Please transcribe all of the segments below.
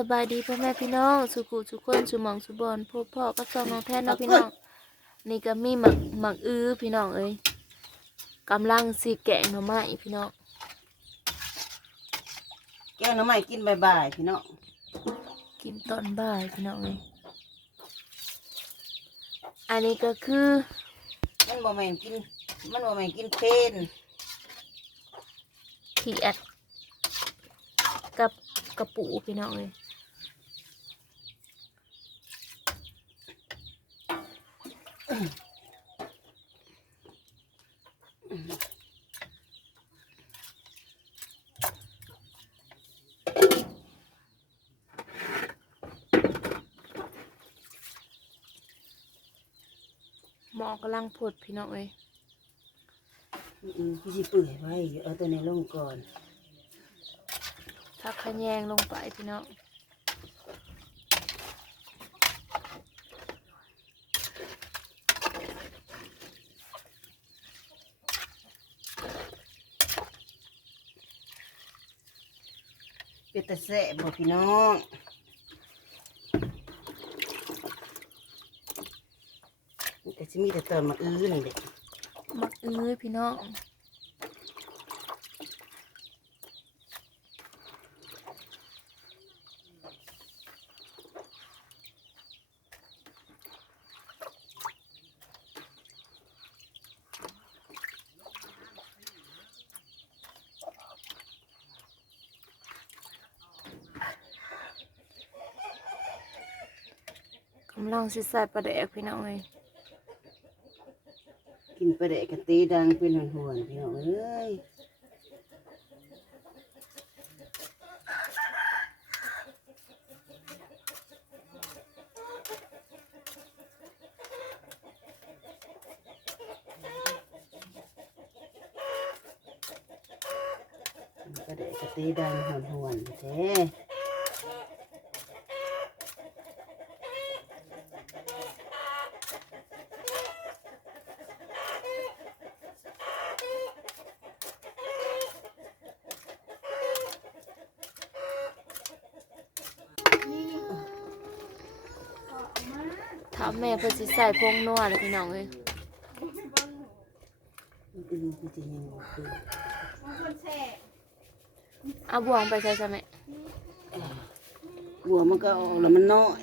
สบายดีพ่อแม่พี่น้อง สุขุสุขคนสุหมองสุบอนพบพ่อกับสองน้องแท้นเนาะพี่น้องนี่ก็มีหมักหมักอื้อพี่น้องเอ้ยกำลังสีแกงหน่อไม้พี่น้องแกงหน้ำใหม่กินบ่ายๆพี่น้องกินตอนบ่ายพี่น้องเอ้ยอันนี้ก็คือมันบ่แม่นกิน มันบ่แม่นกินเพนเขียดกับกระปูพี่น้องเอ้ย หมอกำลังผดพี่น้องเอ้ยอืมพี่สิเปื่อยไว้เอาตัวนี้ลงก่อนทักขะแยงลงไปพี่น้อง ตะแสะบ่พี่น้องมันก็สิมีแต่ตอนมาอื้อนี่แหละ มักอื้อพี่น้อง กำลังสิใส่ปลาแดกพี่น้องเลยกินไปได้กะตีดังเป็นหวนๆพี่น้องเอ้ยไปได้กะตีดังหวนๆแท้ามแม่เพื่อสิใส่พงนัวเลยพี่น้องเลยอือพี่จะยังบ่คือเอาบวงไปใส่ใช่ไหมบัวมันก็ออกแล้วมันน้อย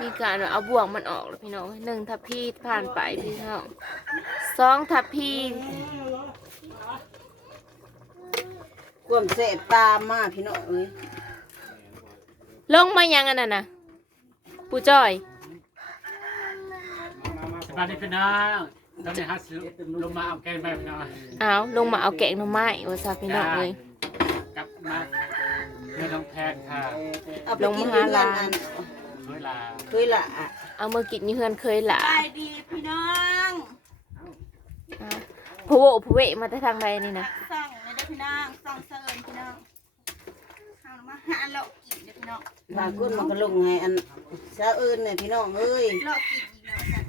มีการเอาบวงมันออกแล้วพี่น้องหนึ่งทัพพีผ่านไปพี่น้องสองทัพพีความแสบตามมาพี่น้องเอ้ยลงมายังอันนั้นน่ะ ปูจ้อยสวัสดีพี่น้องตอนนี้ฮัสลงมาเอาแกงไปพี่น้องเอาลงมาเอาแกงหน่อไม้ว่าซาพี่น้องเลยกลับมาเพื่อน้องแพนค่ะเอาไปลงกินมาที่หาร้านร้นเวลาเคยละเอามากินนี่เฮือนเคยละไปดีพี่น้องพะโวพะเวมาแต่ทางใดนี่นะสั่งเลยเด้พี่น้องสั่งเซิร์นพี่น้องเอามาหาเลาะกิน เด้อพี่น้องบางคนมันก็ลงให้อันสาวอื่นเนี่ยพี่น้องเอ้ยเลาะกินอีกแล้วจ้ะ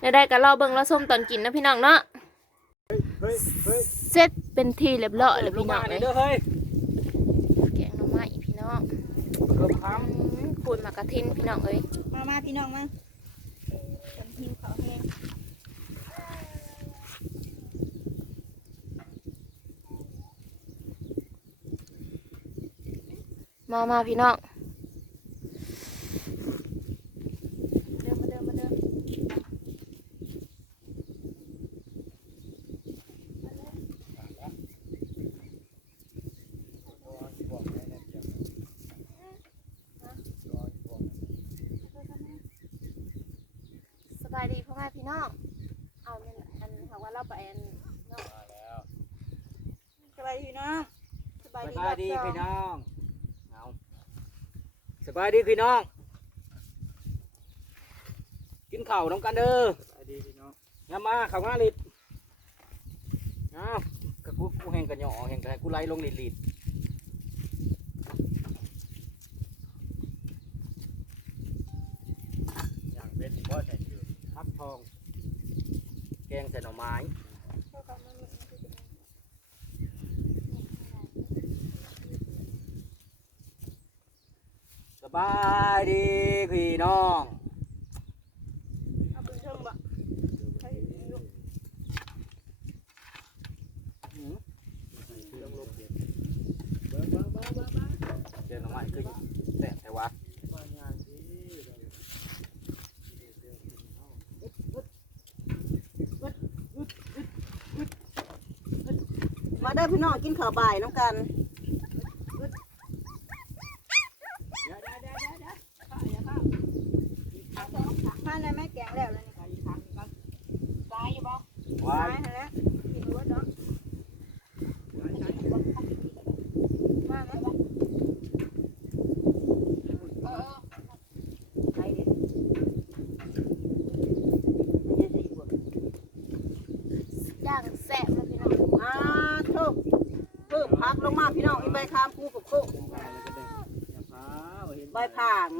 ได้ได้ก็รอเบิ่งรอส้มตอนกินนะพี่น้องเนาะเสร็จเป็นที่เรียบร้อยแล้วพี่น้องเลยเฮ้ยแกงหน่อไม้พี่น้องเกือบคอืมปูนมากระทินพี่น้องเอ้ยมามาพี่น้องมาจำหิวเขาวแห้ง มามาพี่น้องเดินมาเดินมาเดินสบายดีพ่อแม่พี่น้อง เอาเนี่ยอันเขาว่าเราไปอันเนาะสบายดีพี่น้อง สบายสดีบายดีรอบสองพี่น้องเอาส บายดีพี่น้อง กินข้าวน้ำกันเด้อสบายดีพี่น้องยามาข้าวงาลิดเอากระกูกูแห้งกระหย่อแห้งกระกูไล่ลงลิดลิดอย่างเป็นพ่อใส่ทักทอง แกงใส่หน่อไม้ บายดีพี่น้องเอาไปเชิงบ่ให้ลูกอืมเจอหน่อไม้ขึ้นแต่แต่ว่ามาเด้อพี่น้องกินข้าวบ่ายน้ำกัน มาเลยแม่แกงแล้วเลยนี่ตายอยู่บ่ ว้า ตาย ยแล้วกินหัวเนาะมาไหมเออ ใครเด็ดมันยังสิอีกบ่ ย่างแซ่บเลยพี่น้อง อ่าทุกเพิ่มพัก ลงมาพี่น้องอีใบคามคู่กับโคกใบผาง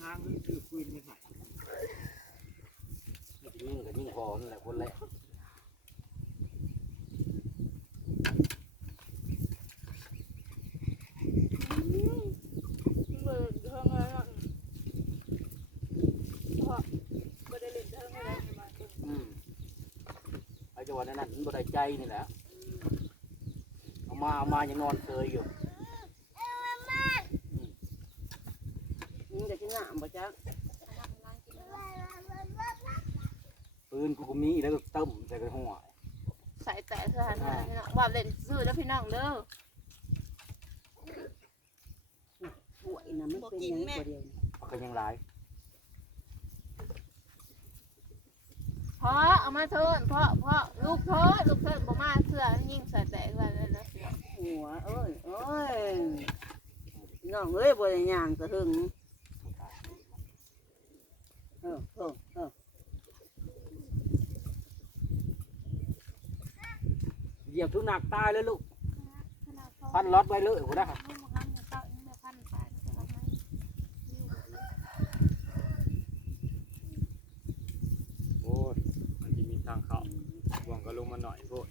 ทางนี่คือปืนไม่ถ่ายยิ่งกับยิ่งพอนั่นแหละคนแรก เบิดเทิงเลยเนาะเพราะบ่ได้เล่นเทิงเลยมา อืมไอ้จังหวะนั้นมัน บ่ได้ใจนี่แหละเอามาเอามายังนอนเคยอยู่นี่จะกินน้ำบ่จ๊ะปืนกูก็มีแล้วก็ต้มใส่กระหัวใส่แต่เธอหันมาพี่น้องว่าเล่นซื้อแล้วพี่น้องเด้อป่วยนะมันเป็นยังไงบ่เดียวก็ยังหลาย พราะเอามาเทินเพราะเพราะลูกเทินลูกเทินบ่มาเสื้อยิ่งใส่แต่กันเลยนะหัวเอ้ยเอ้ยพี่น้องเอ้ยบ่ได้ย่างสะหึงเออเออเออเหยียบทุกหนักตายเลยลูกพันล็อตไว้เลยกูได้ครับ โอ้ยมันจะมีทางเขาบ่วงก็ลงมาหน่อยโพด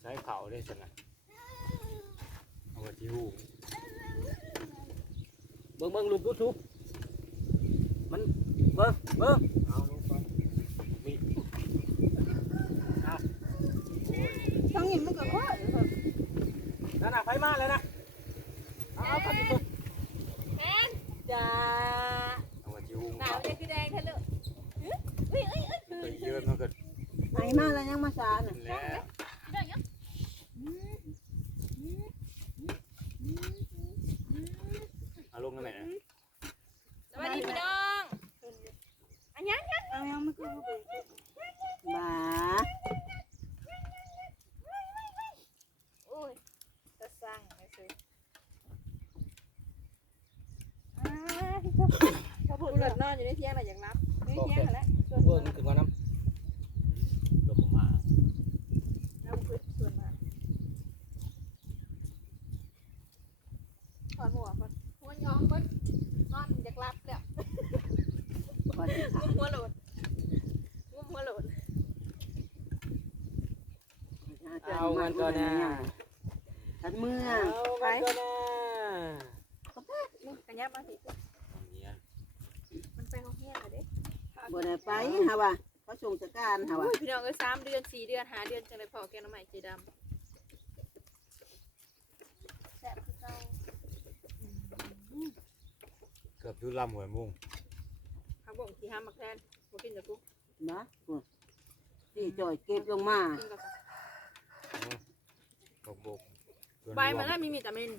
ใช้เขาได้สนะเอาไว้ที่หู เบิ่งเบิ่งลูกยูทูบมันเบิ่งเบิ่งเอาลงไปมีทั้งนี้มันก็ว่านั่นน่ะไปมาแล้วนะเอาเอาเข้าไปเบิ่ง จ้า เอาไว้ที่หู หนาวจะคือแดงทะลุ ไปเยือนมันก็ ไอ้มาแล้วยังมาสาน่ะ แล้ว เอาลงนั่นแหละนะ สวัสดีพี่น้องอันยังยังอันยังมันก็บ่เป็น บ้า โอ้ยจะสั่งไปสิเขาพูด เลิศนอนอยู่ในเที่ยงอะไรอย่างรับในเที่ยงแล้วส่วนเบิ่งมันขึ้นมาน้ลงมาเราพูดส่วนมาถอดหมวกก่อนหัวยองเบิ้นอนจากรับแล้วขอสิถามงุ้มหัวโหลดงุ้มหัวโหลดำเอามันก็นะทัดเมื่อเอามันก็นะมึงกันยับมาสิตรงนี้ มันไปห้องเฮียเลยเด้บ่ได้ไปฮะว่าเขาส่งสการฮะว่าโอ้ยพี่น้องก็สามเดือนสี่เดือนหาเดือนจังเลยพอแกน้ำใหม่เจดแซ่บคือเก่าเกือบทุลำหัวมุ่งำเขาบอกที่ห้ามมาแทนบ่กินจากกูนะพุ่นสิจ่อยเก็บลงมากินกับบกบกใบมันน่ามีวิตามิน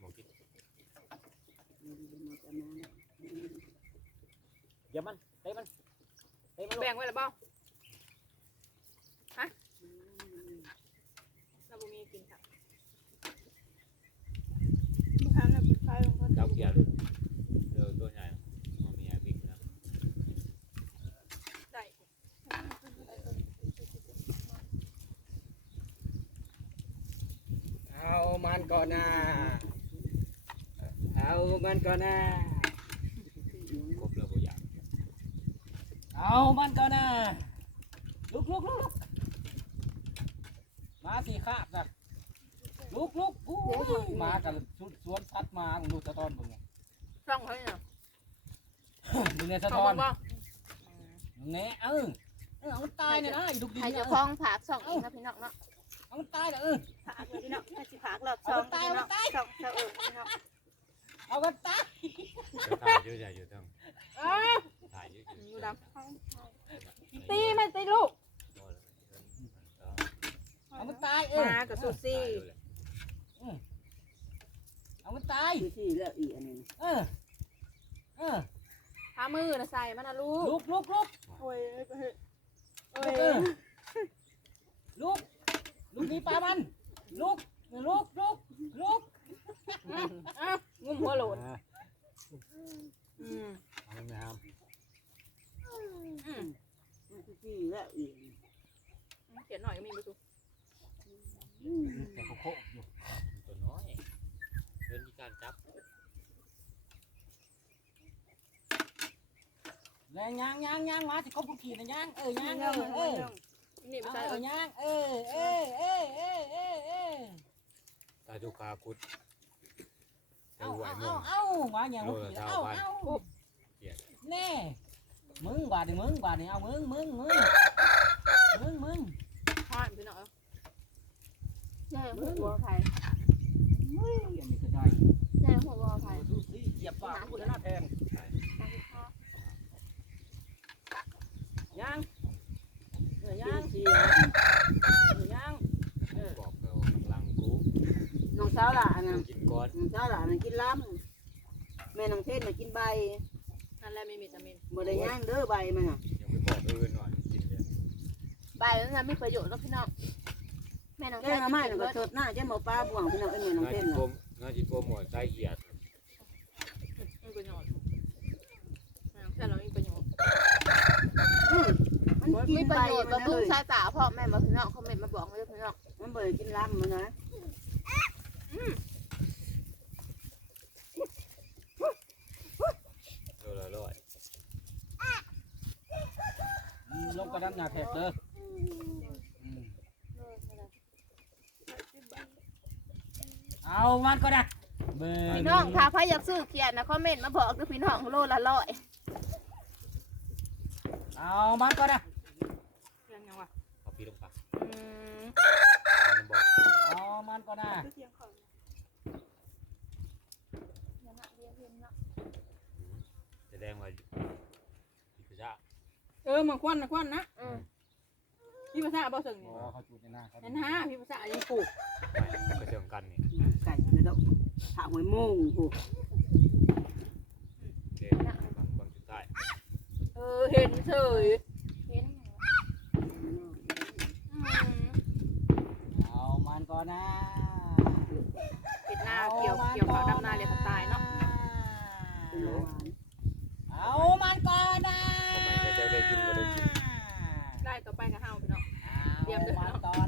หมกกินเดี๋ยวมันเตะมันเตะมันลูกแบ่งไว้หรือเปล่าฮะเราบ่มีกินครับบางครั้งเรากินไฟลงก็เจ้าเกียร์เลยเจอตัวใหญ่มันมีไอ้บิ๊กนะได้เอามันก่อนนะเอามันก่อนนะ เอามันก่อนนะลุกลุกลุกลุกมาสีคาบนะลุกลุกอู้ยมากันชุดสวนสัตว์มาดูสะท้อนบึงไงช่องเขาเนี่ยบึงไงสะช่อท้งอนบ้างบึงไงเออเออเอามันตายเนี่ยนะไอ้ดุกดินใครเนี่ยจะเอคล้อองผักช่องเองนะพี่น้องเนาะเอามันตายเนี่ยเออผากเลยพี่น้องถ้าสิผากรอบสองพี่น้องสองเสาเอิญพี่น้องเอามันตายถ่ายเยอะใหญ่อยู่ทั้ง ถ่ายเยอะอยู่อยู่ดำตีมันตีลูกเอามันตายเออมากับซูซี่เอามันตายที่ที่แล้วอีกอันหนึงเออเออพามือนะใส่มันนะลูกลุกลุกลุกโอ้ยโอ้ยลุกเออลุกลุกหนีปลามันลุกลุกลุกลุกอ้าวงุ้มหัวโหลด อืมเอาไม่ห้าม ที่ที่แล้วอีก เขียนหน่อยก็มีประตูแต่โคกอยู่ตัวน้อยเดินที่การจับแรงยางยางยางมาสิเขาพูดขี่นะยางเออยางเอย่องอเออนี่ไม่เอาใช่เออยางเออเออเออเออเออเออตาจุกาคุดแต่เอาไหวเอามึเอางเอามาอย่างขี่เอาเอาแน่มึงบาดดิมึงบาดดิเอามึงมึงมึงมึงมึง พอดพี่น้องเอ้ย แน่หัววัวไผ่อันนี้ก็ได้แน่หัววัวไผ่ดูสิเหยียบปากกูแล้วหน้าแทงยางเออยางที่เออยางบอกเราหลังกูน้องสาวหลานน่ะกินก้อนน้องสาวหลานน่ะกินล้ำแม่น้องเทศน่ะกินใบนั่นแหละไม่มีจามินบ่ได้ย่างเด้อใบมันน่ะยังไม่บอกเอื่นหน่อยกินเลยใบนั้นนะมีประโยชน์แล้วพี่น้อง แม่น้องแกงอาม่าน่ะก็สดหน้าเจ้าหมอปลาบ่วงพี่น้องเอ้ยแม่น้องน่าเทจิศโปน่ะมน่าจิโปมหมดไส้เหียดมีประโยชน์แค่เรามีประโยชน์อืมมันกิมีนปใบระโยชน์มับำนรุเลงยสายตาพ่อแม่มาพี่น้องคอมเมนต์มาบอกมาเลยพี่น้องมันบ่ได้กินล้ำมันนะตัวละร้อยลงกระดันหน้าแทกเด้อ เอามันก็ได้เบิ่งพี่น้องถ้าใครอยากซื้อเขียนนะคอมเมนต์มาบอกด้วยพี่น้องโลละร้อยเอามันก็ได้ยังยังวะเอาพี่ลงปากอืมมันบอกเอามันก็ได้เสียงของแสดงว่าพิจารเออมาควันนะควันนะอืมพี่ภาษาบ่สึงอ๋อเขาจูดในหน้าเขานั่นฮะพี่ภาษาอันนี้ปลูก ไม่ก็เชื่อมกันนี่ไก่เลยดอกถามหวยโมงโหเด็ดบางบางจุดใต้เออเห็นเฉยเห็นเอามันก็ได้ปิดหน้าเกี่ยวเกี่ยวเขาดำนาเรียนตายเนาะเป็นหวานเอามันก็ได้ทำไมก็จะได้กินก็ได้กินได้ต่อไปกับเฮาพี่น้องเตรียมด้วยมันก่อนนะ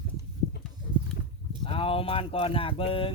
เอามันก่อนหนักเบิ้ง